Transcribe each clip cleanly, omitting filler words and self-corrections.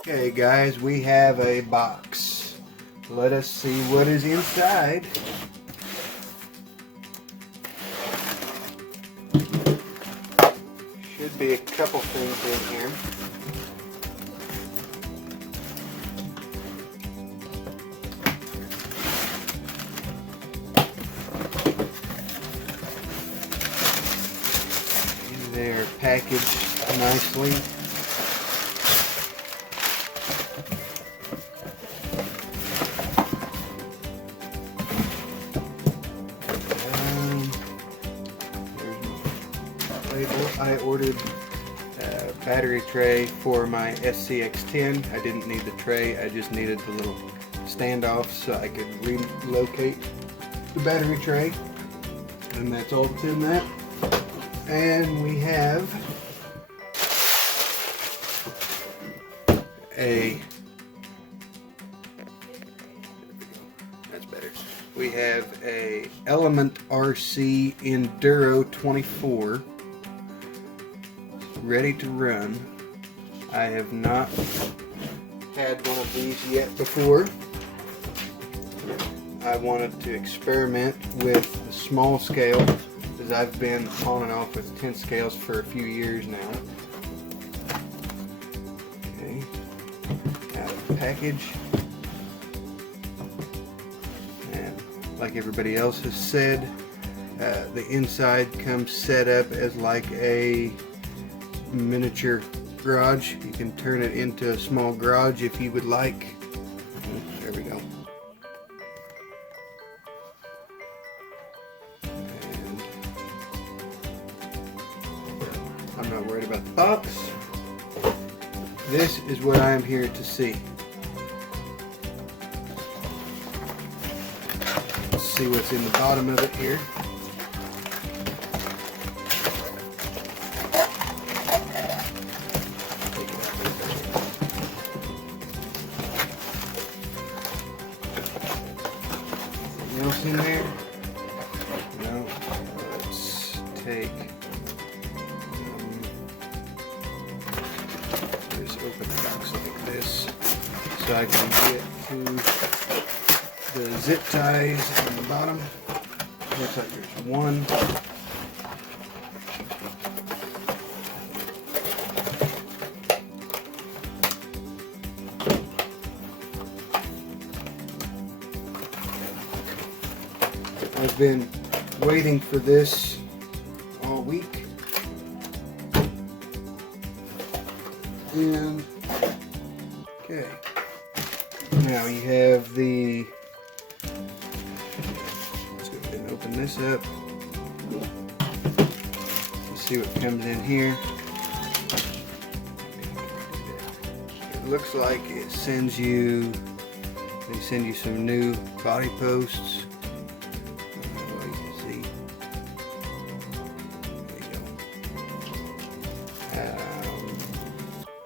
Okay guys, we have a box. Let us see what is inside. Should be a couple things in here. They're packaged nicely. I ordered a battery tray for my SCX10. I didn't need the tray, I just needed the little standoff so I could relocate the battery tray. And that's all that's in that. And we have we have a Element RC Enduro 24 ready to run. I have not had one of these yet before. I wanted to experiment with the small scale because I've been on and off with 10 scales for a few years now. Okay, out of the package. And like everybody else has said, the inside comes set up as like a miniature garage. You can turn it into a small garage if you would like. There we go. And I'm not worried about the box. This is what I am here to see. Let's see what's in the bottom of it here. Else in there? No. Let's take just open the box like this so I can get to the zip ties on the bottom. Looks like there's one. I've been waiting for this all week, and okay, now you have the, let's go ahead and open this up. Let's see what comes in here. It looks like it sends you, they send you some new body posts.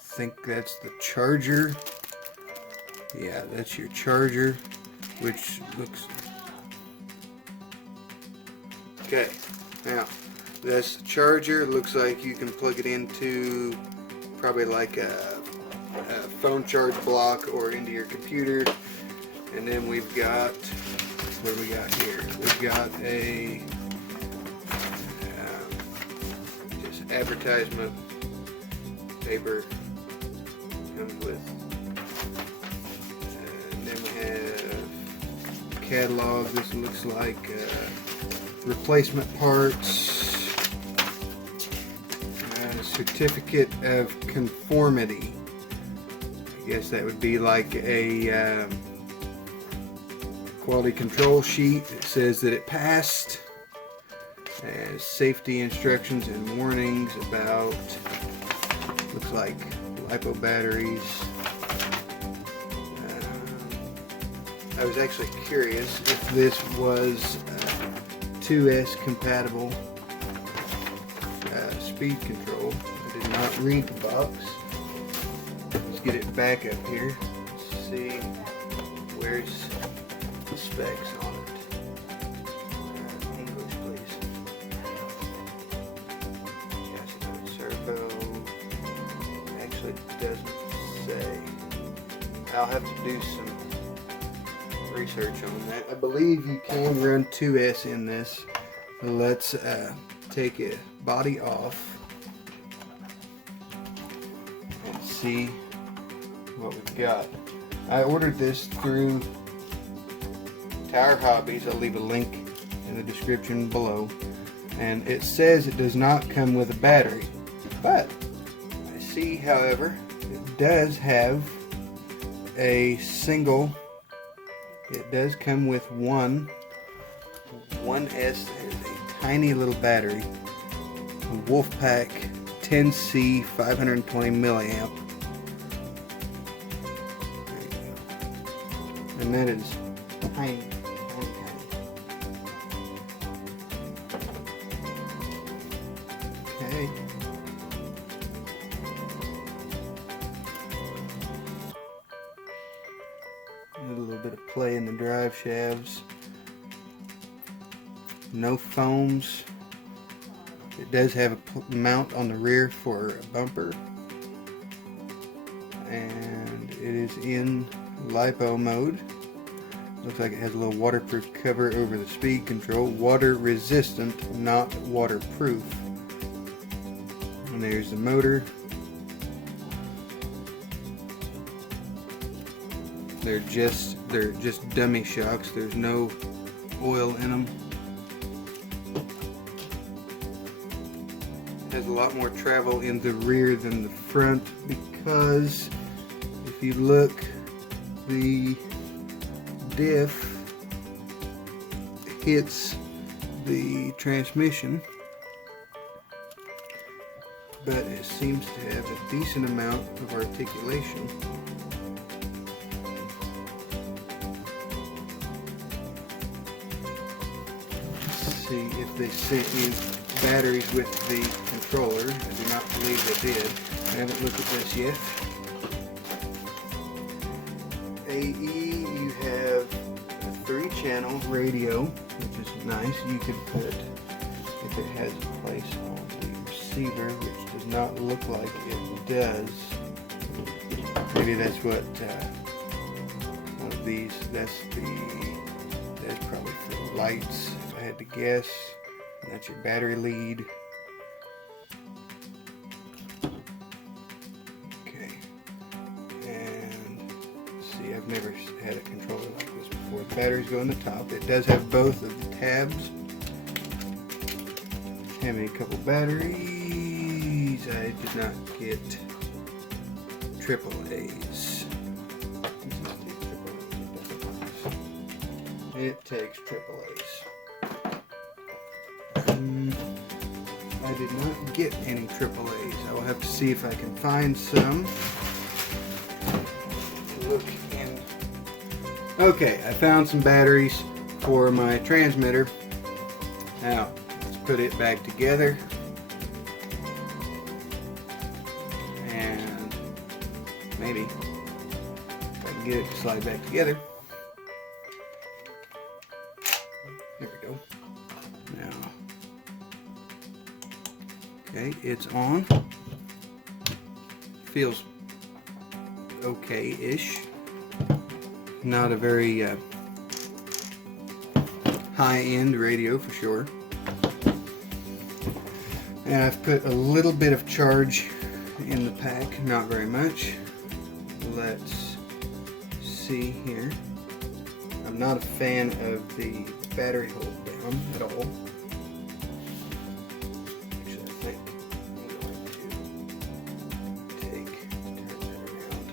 I think that's the charger. Yeah, that's your charger, which looks okay. Now that's the charger. Looks like you can plug it into probably like a phone charge block or into your computer. And then we've got, what do we got here? We've got a just advertisement paper. Comes with, and then we have catalog. This looks like replacement parts, certificate of conformity. I guess that would be like a quality control sheet. It says that it passed. Safety instructions and warnings about, looks like LiPo batteries. I was actually curious if this was 2S compatible speed control. I did not read the box. Let's get it back up here. Let's see where's the specs on it. English, please. Chassis servo. Actually doesn't say. I'll have to do some research on that. I believe you can run 2S in this. Let's take a body off and see what we've got. I ordered this through Tower Hobbies. I'll leave a link in the description below. And it says it does not come with a battery. But I see, however, it does have a single. It does come with one 1S. There's a tiny little battery. A Wolfpack 10C 520 milliamp. There you go. And that is tiny. Okay. A little bit of play in the drive shafts. No foams. It does have a mount on the rear for a bumper. And it is in LiPo mode. Looks like it has a little waterproof cover over the speed control. Water resistant, not waterproof. And there's the motor. They're just dummy shocks. There's no oil in them. It has a lot more travel in the rear than the front because if you look, the diff hits the transmission, but it seems to have a decent amount of articulation. Let's see if they sent you batteries with the controller. I do not believe they did. I haven't looked at this yet. AE, you have a 3-channel radio, which is nice. You could put, if it has a place on the receiver, which does not look like it does. Maybe that's what one of these. That's probably for lights, if I had to guess. And that's your battery lead. Okay. And see, I've never had a controller like this before. The batteries go in the top. It does have both of the tabs. Having a couple batteries. I did not get AAA's. It takes AAA's. I did not get any AAA's. I will have to see if I can find some. Look in. Okay, I found some batteries for my transmitter. Now, let's put it back together. And maybe if I can get it to slide back together. There we go. Now, okay, it's on. Feels okay-ish. Not a very high-end radio for sure. And I've put a little bit of charge in the pack, not very much. Let's see here. I'm not a fan of the battery hold down at all. Actually, I think I'm going to turn that around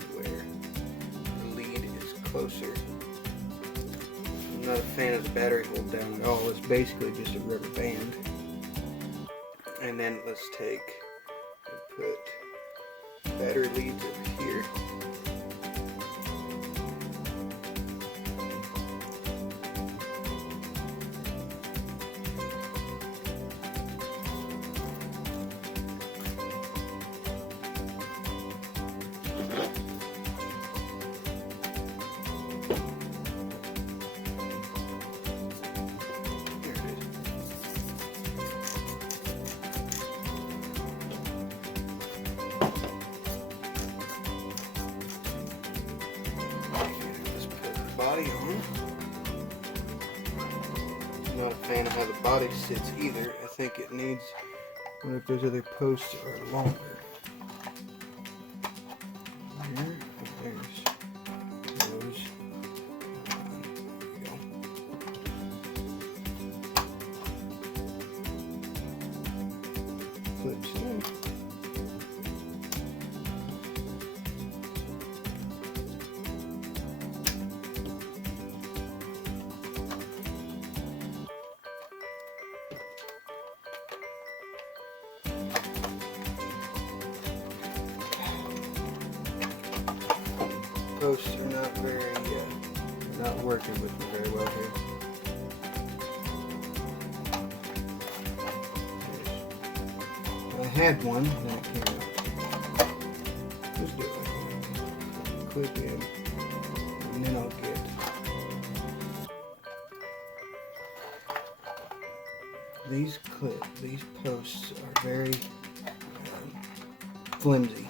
to where the lead is closer. I'm not a fan of the battery hold down at all. It's basically just a rubber band. And then let's take and put battery leads over here. body on. I'm not a fan of how the body sits either. I think it needs one of those other posts are longer. Here, there's those. There we go. Clips in. Posts are not very, not working with me very well here. I had one, then it came out. Let's do it. Clip in, and then I'll get these posts are very flimsy.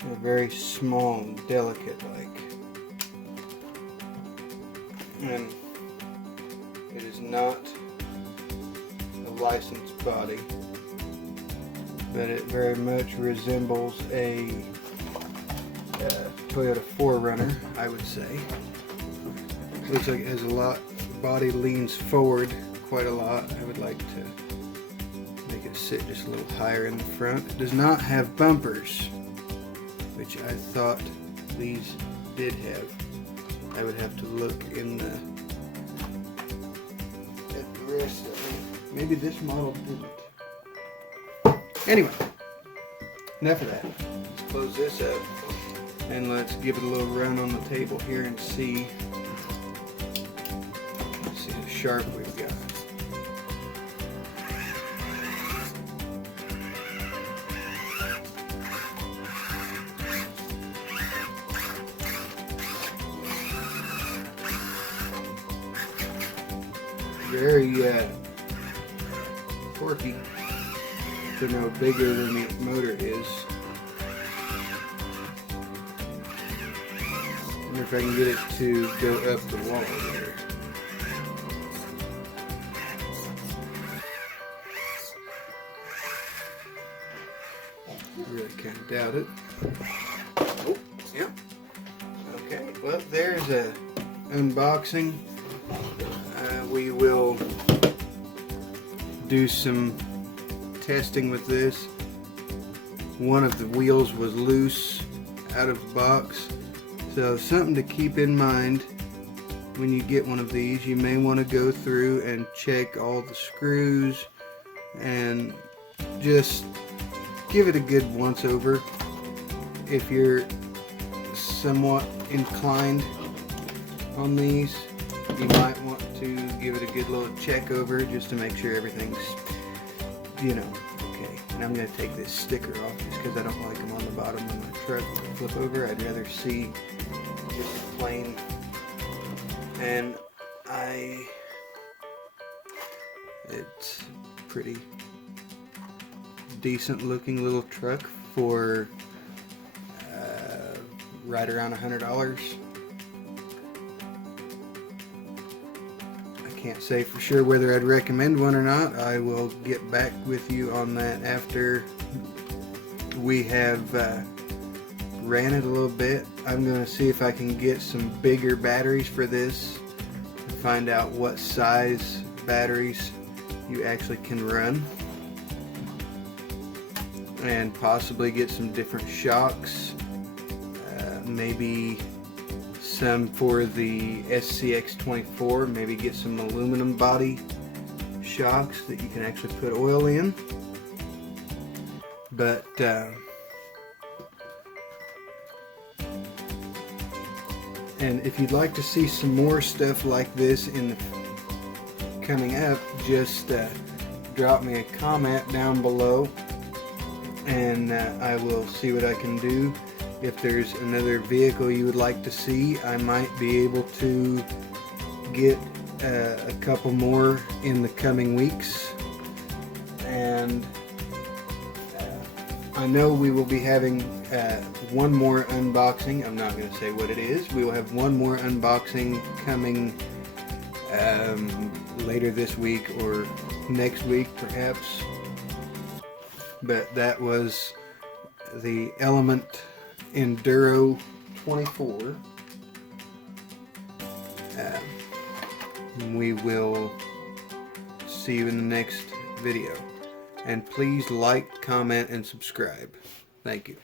They're very small and delicate like. And it is not a licensed body, but it very much resembles a Toyota 4Runner, I would say. Looks like it has a lot, body leans forward quite a lot. I would like to make it sit just a little higher in the front. It does not have bumpers, which I thought these did have. I would have to look in the at the rest of it. Maybe this model didn't. Anyway, enough of that. Let's close this up and let's give it a little run on the table here and see how sharp we've got. Very torquey. They're no bigger than the motor is. I wonder if I can get it to go up the wall there. I really kind of doubt it. Oh, yep. Okay, well, there's a unboxing. We will do some testing with this. One of the wheels was loose out of the box, so something to keep in mind when you get one of these. You may want to go through and check all the screws and just give it a good once over. If you're somewhat inclined on these, you might want to give it a good little check over just to make sure everything's, you know, okay. And I'm going to take this sticker off just because I don't like them on the bottom of my truck. Flip over, I'd rather see just plain. And it's pretty decent looking little truck for right around $100. Can't say for sure whether I'd recommend one or not. I will get back with you on that after we have ran it a little bit. I'm going to see if I can get some bigger batteries for this and find out what size batteries you actually can run, and possibly get some different shocks, maybe some for the SCX24, maybe get some aluminum body shocks that you can actually put oil in. But and if you'd like to see some more stuff like this in the coming up, just drop me a comment down below and I will see what I can do. If there's another vehicle you would like to see, I might be able to get a couple more in the coming weeks, and I know we will be having one more unboxing. I'm not going to say what it is. We will have one more unboxing coming later this week or next week perhaps. But that was the Element Enduro 24. We will see you in the next video. And please like, comment, and subscribe. Thank you.